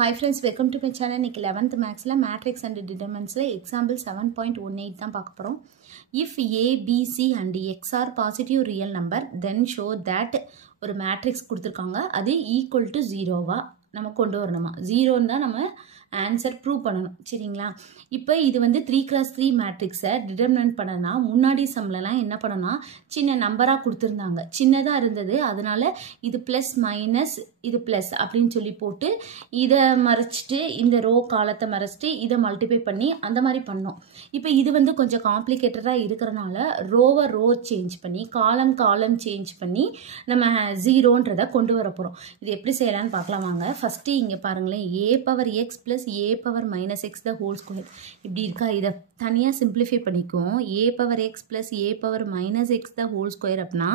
Hi friends, welcome to my channel. இன்னைக்கு 11th Mathsல Matrix and Determinantsல example 7.18 தான் பார்க்க போறோம். If A, B, C and X are positive real number, then show that ஒரு matrix கொடுத்திருக்காங்க. அது equal to 0வா நம்ம கொண்டு வரணுமா? 0 தான் நம்ம ஆன்சர் ப்ரூவ் பண்ணணும். சரிங்களா? இப்போ இது வந்து 3x3 மேட்ரிக்ஸை டிட்டர்மினன்ட் பண்ணனா முன்னாடி சம்லலாம் என்ன பண்ணனா சின்ன நம்பரா கொடுத்திருந்தாங்க. சின்னதா இருந்தது. அதனால இது பிளஸ் மைனஸ் இது பிளஸ் அப்படின்னு சொல்லி போட்டு இத மறைச்சிட்டு இந்த ரோ காலத்தை மறைச்சிட்டு இத மல்டிப்ளை பண்ணி அந்த மாதிரி பண்ணோம். இப்போ இது வந்து கொஞ்சம் காம்ப்ளிகேட்டடா இருக்கறனால ரோவை ரோ சேஞ்ச் பண்ணி காலம் சேஞ்ச் பண்ணி நம்ம 0ன்றத கொண்டு வர போறோம். இது எப்படி செய்யலாம்னு பார்க்கலாம் வாங்க. ஃபர்ஸ்ட் இங்க பாருங்களேன் a power x plus a power minus x the whole square இப்படி இருக்கா. இத தனியா சிம்பிளிஃபை பண்ணிக்குவோம். a power x plus a power minus x the whole square அப்படினா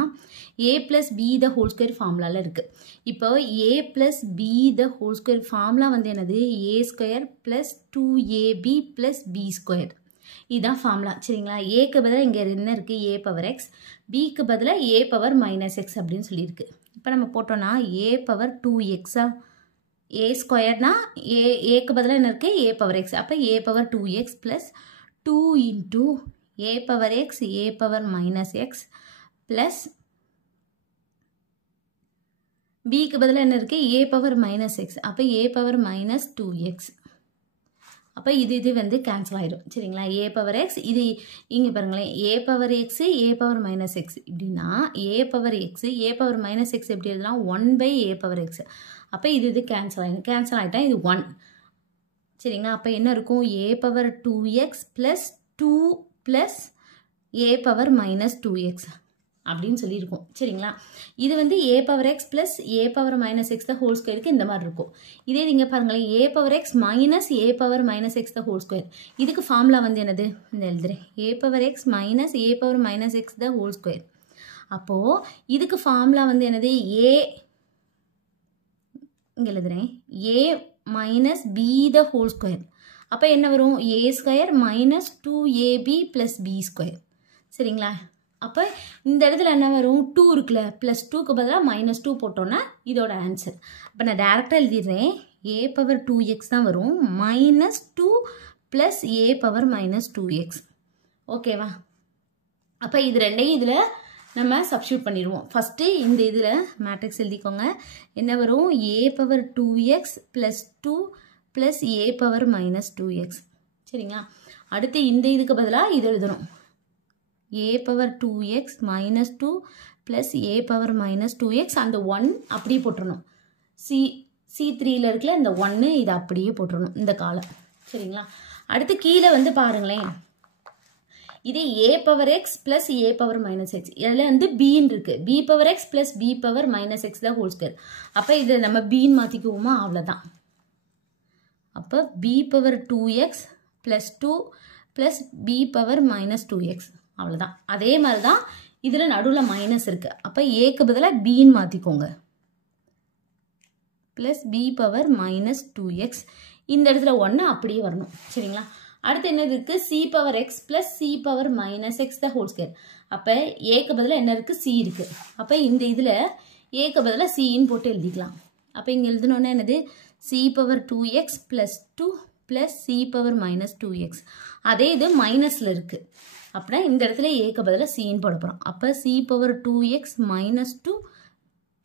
a plus b the whole square ஃபார்முலால இருக்கு. இப்போ a plus b the whole square formula வந்து என்னது a square plus 2ab plus b square. இதான் formula. சரிங்களா? a க்கு பதிலா இங்க என்ன இருக்கு a power x, b க்கு பதிலா a power minus x அப்படினு சொல்லி இருக்கு. இப்போ நம்ம போட்டோம்னா a power 2x a square na a க்கு பதிலா என்ன இருக்கு a power x. அப்ப a power 2x plus 2 into a power x a power minus x plus b க்கு பதிலா என்ன இருக்கு a power minus x. அப்ப a power minus 2x. அப்ப இது வந்து கேன்சல் ஆயிடும். சரிங்களா? a power x இது இங்க பாருங்களேன் a power x a power minus x இப்படினா a power x a power minus x எப்படி எழுதலாம் 1 by a power x. அப்ப இது கேன்சல் ஆயிடும். கேன்சல் ஆயிட்டா இது 1. சரிங்களா? அப்ப என்ன இருக்கும் a power 2x plus 2 plus a power minus 2x அப்படின்னு சொல்லி இருக்கும். சரிங்களா? இது வந்து a power x plus a power minus x the whole square க்கு இந்த மாதிரி இருக்கும். இதே நீங்க பாருங்களேன் a power x minus a power minus x the whole square. இதுக்கு ஃபார்முலா வந்து என்னது இந்த எழுதுறேன் a power x minus a power minus x the whole square. அப்போ இதுக்கு ஃபார்முலா வந்து என்னது a இங்க எழுதுறேன் a minus b the whole square. அப்ப என்ன வரும் a square minus 2ab plus b square. சரிங்களா? அப்ப இந்த இடத்துல என்ன வரும் 2 இருக்குல plus 2 க்கு பதிலா minus 2 போட்டோம்னா இதோட ஆன்சர். அப்ப நான் டைரக்டா எழுதிறேன் a power 2x தான் வரும் minus 2 plus a power minus 2x. ஓகேவா? அப்ப இது ரெண்டையும் இதுல நம்ம சப்ஸ்டிட்யூட் பண்ணிடுவோம். ஃபர்ஸ்ட் இந்த இதுல மேட்ரிக்ஸ் எழுதிக்கோங்க. என்ன வரும் a power 2x plus 2 plus a power minus 2x. சரிங்களா? அடுத்து இந்த இதுக்கு பதிலா இது எழுதணும் a power 2x minus 2 plus a power minus 2x அந்த 1 அப்படியே போட்டுறணும். C3ல இருக்குல இந்த 1 இது அப்படியே போட்டுறணும் இந்த காலம். சரிங்களா? அடுத்து கீழே வந்து பாருங்களேன் இது a power x plus a power minus x. இதுல வந்து b ன்னு இருக்கு. b power x plus b power minus x the whole square. அப்ப இத நம்ம b ன்னு மாத்திக்குவோமா அவ்வளவுதான். அப்ப b power 2x plus 2 plus b power minus 2x அவ்வளவுதான். அதே மாதிரி தான் இதுல நடுவுல மைனஸ் இருக்கு. அப்ப a க்கு பதிலா b ன்னு மாத்திக்கோங்க. plus b power minus 2x. இந்த இடத்துல 1 அப்படியே வரணும். சரிங்களா? அடுத்து என்ன இருக்கு c power x plus c power minus x the whole square. அப்ப a க்கு பதிலா என்ன இருக்கு c இருக்கு. அப்ப இந்த இதுல a க்கு பதிலா c ன்னு போட்டு எழுதிக்கலாம். அப்ப இங்க எழுதணும்னா என்னது c power 2x plus 2 plus c power minus 2x. அதே இது மைனஸ்ல இருக்கு. அப்படினா இந்த இடத்துல a க்கு பதிலா c ன்னு போட போறோம். அப்ப c power 2x minus 2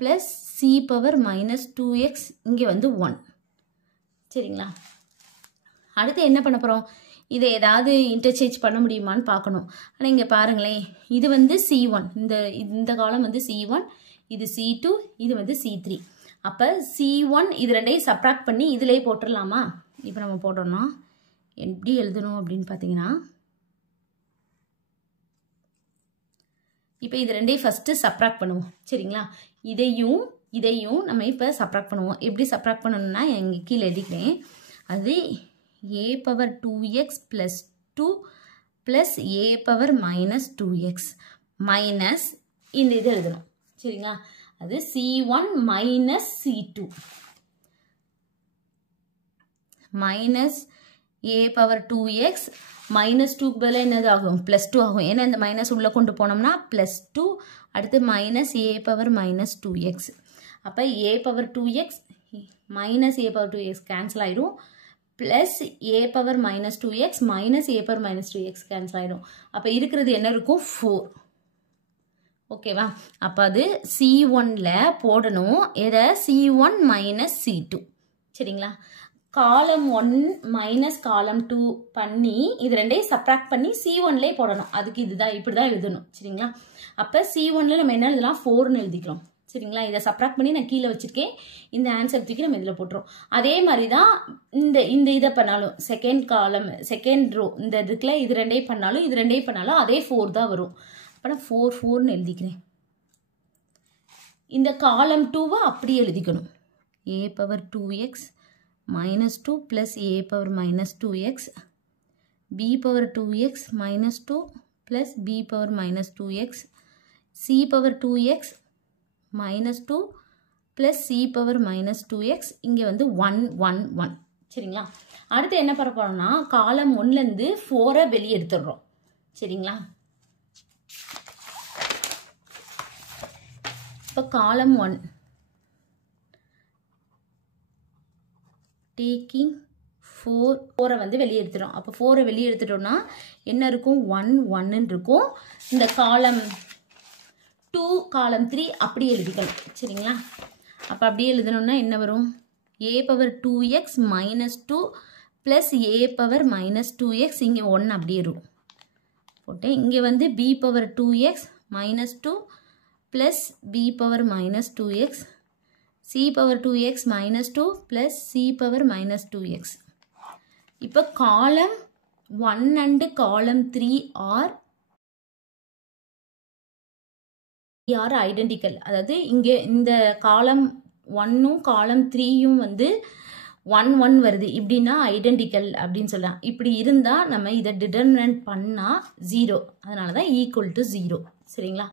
plus c power minus 2x இங்க வந்து 1. சரிங்களா? அடுத்து என்ன பண்ண போறோம் இதை ஏதாவது இன்டர்சேஞ்ச் பண்ண முடியுமான்னு பார்க்கணும். ஆனா இங்க பாருங்களேன் இது வந்து c1 இந்த காலம் வந்து c1 இது c2 இது வந்து c3. அப்ப c1 இது ரெண்டையும் சப்ட்ராக்ட் பண்ணி இதிலேயே போட்டுடலாமா? இப்போ நம்ம போட்டோம்னா எப்படி எழுதணும் அப்படின்னு பார்த்தீங்கன்னா இப்போ இது ரெண்டையும் ஃபர்ஸ்ட் சப்ட்ராக்ட் பண்ணுவோம். சரிங்களா? இதையும் நம்ம இப்போ சப்ட்ராக்ட் பண்ணுவோம். எப்படி சப்ட்ராக்ட் பண்ணணும்னா இங்க கீழே எழுதிக்கிறேன். அது a power 2x plus 2 plus a power minus 2x minus இந்த இது எழுதணும். சரிங்களா? அது c1 minus c2 minus a power 2x minus 2 க்கு பதிலா என்னது ஆகும் plus 2 ஆகும். ஏன்னா இந்த மைனஸ் உள்ள கொண்டு போனோம்னா plus 2 அடுத்து minus a power minus 2x. அப்ப a power 2x minus a power 2x cancel ஆயிரும் plus a power minus 2x minus a power minus 2x cancel ஆயிரும். அப்ப இருக்கிறது என்ன இருக்கும் 4. ஓகேவா? அப்ப அது C1ல போடணும். எதை? C1 minus C2. சரிங்களா? காலம் 1 மைனஸ் காலம் 2 பண்ணி இது ரெண்டையும் சப்ராக்ட் பண்ணி C1லே போடணும். அதுக்கு இதுதான் இப்படி தான் எழுதணும். சரிங்களா? அப்போ C1ல நம்ம என்ன எழுதலாம்? 4ன்னு எழுதிக்கிறோம். சரிங்களா? இதை சப்ராக்ட் பண்ணி நான் கீழே வச்சிருக்கேன். இந்த ஆன்சர் தூக்கி நம்ம இதில் போட்டுரும். அதே மாதிரி தான் இந்த இதை பண்ணாலும் செகண்ட் காலம் செகண்ட் ரோ இந்த இதுக்குள்ள இது ரெண்டையும் பண்ணாலும் அதே 4 தான் வரும். அப்போ நான் 4ன்னு எழுதிக்கிறேன். இந்த காலம் 2வை அப்படியே எழுதிக்கணும். a power 2x minus 2 plus a power minus 2x b power 2x minus 2 plus b power minus 2x c power 2x minus 2 plus c power minus 2x இங்கே வந்து 1 1 1. சரிங்களா? அடுத்து என்ன பண்ண போறோம்னா காலம் 1லேருந்து 4 வெளியே எடுத்துடுறோம். சரிங்களா? இப்போ காலம் 1 taking 4 வந்து வெளியே எடுத்துடும். அப்போ 4 வெளியே எடுத்துட்டோம்னா என்ன இருக்கும்? 1 1 இருக்கும். இந்த காலம் 2 காலம் 3 அப்படியே எழுதிக்கணும். சரிங்களா? அப்போ அப்படியே எழுதணும்னா என்ன வரும்? a power 2x minus 2 plus a power minus 2x இங்கே 1 அப்படியே இருக்கும். போட்டேன். இங்கே வந்து b power 2x minus 2 plus b power minus 2x c power 2x minus 2 plus c power minus 2x. இப்போ column 1 and column 3 are identical. அதாவது இங்கே இந்த column 1ம் column 3யும் வந்து 1 1 வருது. இப்படின்னா identical அப்படின்னு சொல்லலாம். இப்படி இருந்தால் நம்ம இதை determinant பண்ணால் 0. அதனால தான் equal to 0. சரிங்களா?